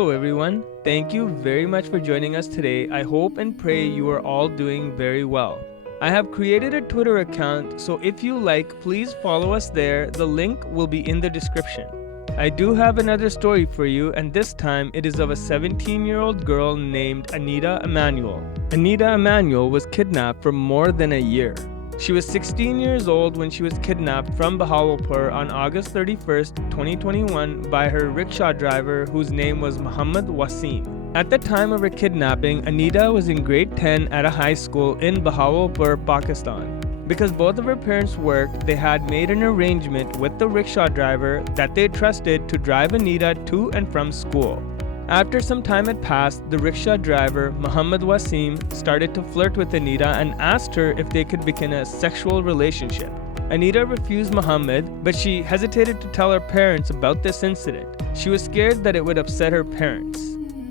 Hello everyone. Thank you very much for joining us today. I hope and pray you are all doing very well. I have created a Twitter account, so if you like, please follow us there. The link will be in the description. I do have another story for you, and this time it is of a 17-year-old girl named Anita Emmanuel. Anita Emmanuel was kidnapped for more than a year. She was 16 years old when she was kidnapped from Bahawalpur on August 31st, 2021 by her rickshaw driver whose name was Muhammad Wasim. At the time of her kidnapping, Anita was in grade 10 at a high school in Bahawalpur, Pakistan. Because both of her parents worked, they had made an arrangement with the rickshaw driver that they trusted to drive Anita to and from school. After some time had passed, the rickshaw driver, Muhammad Wasim, started to flirt with Anita and asked her if they could begin a sexual relationship. Anita refused Muhammad, but she hesitated to tell her parents about this incident. She was scared that it would upset her parents.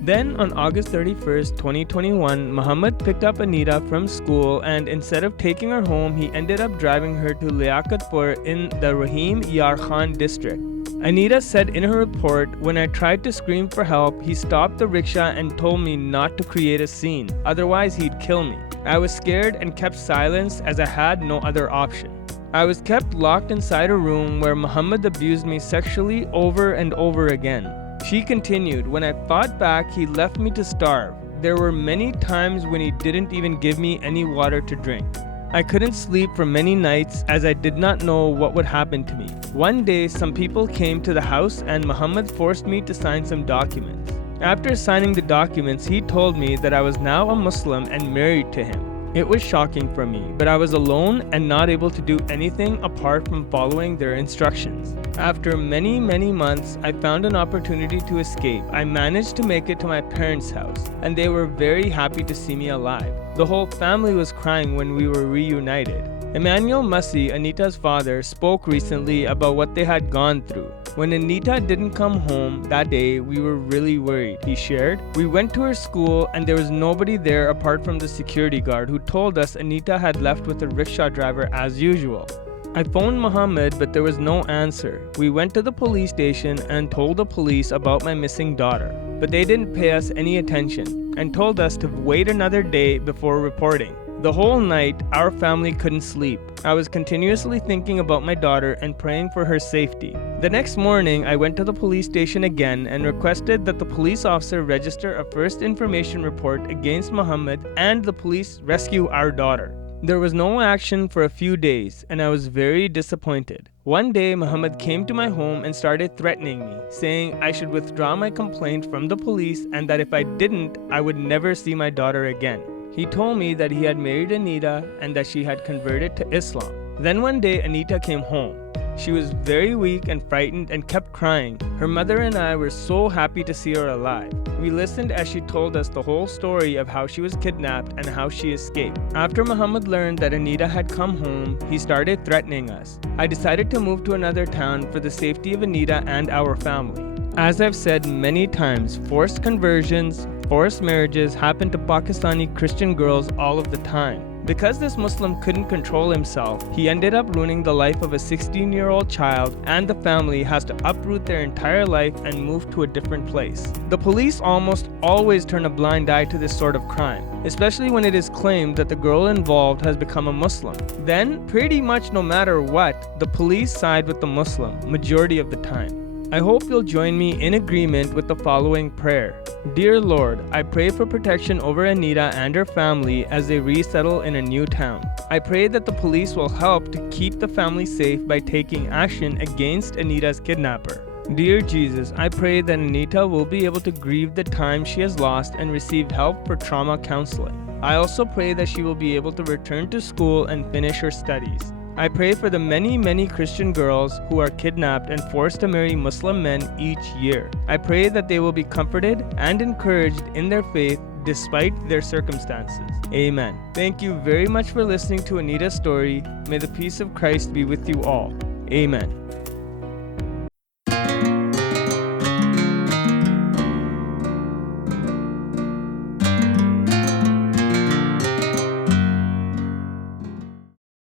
Then, on August 31st, 2021, Muhammad picked up Anita from school, and instead of taking her home, he ended up driving her to Liaqatpur in the Rahim Yar Khan district. Anita said in her report, "When I tried to scream for help, he stopped the rickshaw and told me not to create a scene, otherwise he'd kill me. I was scared and kept silence as I had no other option. I was kept locked inside a room where Muhammad abused me sexually over and over again." She continued, "When I fought back, he left me to starve. There were many times when he didn't even give me any water to drink. I couldn't sleep for many nights as I did not know what would happen to me. One day, some people came to the house and Muhammad forced me to sign some documents. After signing the documents, he told me that I was now a Muslim and married to him. It was shocking for me, but I was alone and not able to do anything apart from following their instructions. After many months, I found an opportunity to escape. I managed to make it to my parents' house, and they were very happy to see me alive. The whole family was crying when we were reunited." Emmanuel Musi, Anita's father, spoke recently about what they had gone through. "When Anita didn't come home that day, we were really worried," he shared. "We went to her school and there was nobody there apart from the security guard who told us Anita had left with the rickshaw driver as usual. I phoned Muhammad, but there was no answer. We went to the police station and told the police about my missing daughter, but they didn't pay us any attention and told us to wait another day before reporting. The whole night, our family couldn't sleep. I was continuously thinking about my daughter and praying for her safety. The next morning, I went to the police station again and requested that the police officer register a first information report against Muhammad and the police rescue our daughter. There was no action for a few days, and I was very disappointed. One day, Muhammad came to my home and started threatening me, saying I should withdraw my complaint from the police and that if I didn't, I would never see my daughter again. He told me that he had married Anita and that she had converted to Islam. Then one day, Anita came home. She was very weak and frightened and kept crying. Her mother and I were so happy to see her alive. We listened as she told us the whole story of how she was kidnapped and how she escaped. After Muhammad learned that Anita had come home, he started threatening us. I decided to move to another town for the safety of Anita and our family. As I've said many times, forced conversions, forced marriages happen to Pakistani Christian girls all of the time. Because this Muslim couldn't control himself, he ended up ruining the life of a 16-year-old child, and the family has to uproot their entire life and move to a different place. The police almost always turn a blind eye to this sort of crime, especially when it is claimed that the girl involved has become a Muslim. Then, pretty much no matter what, the police side with the Muslim, majority of the time. I hope you'll join me in agreement with the following prayer. Dear Lord, I pray for protection over Anita and her family as they resettle in a new town. I pray that the police will help to keep the family safe by taking action against Anita's kidnapper. Dear Jesus, I pray that Anita will be able to grieve the time she has lost and receive help for trauma counseling. I also pray that she will be able to return to school and finish her studies. I pray for the many Christian girls who are kidnapped and forced to marry Muslim men each year. I pray that they will be comforted and encouraged in their faith despite their circumstances. Amen. Thank you very much for listening to Anita's story. May the peace of Christ be with you all. Amen.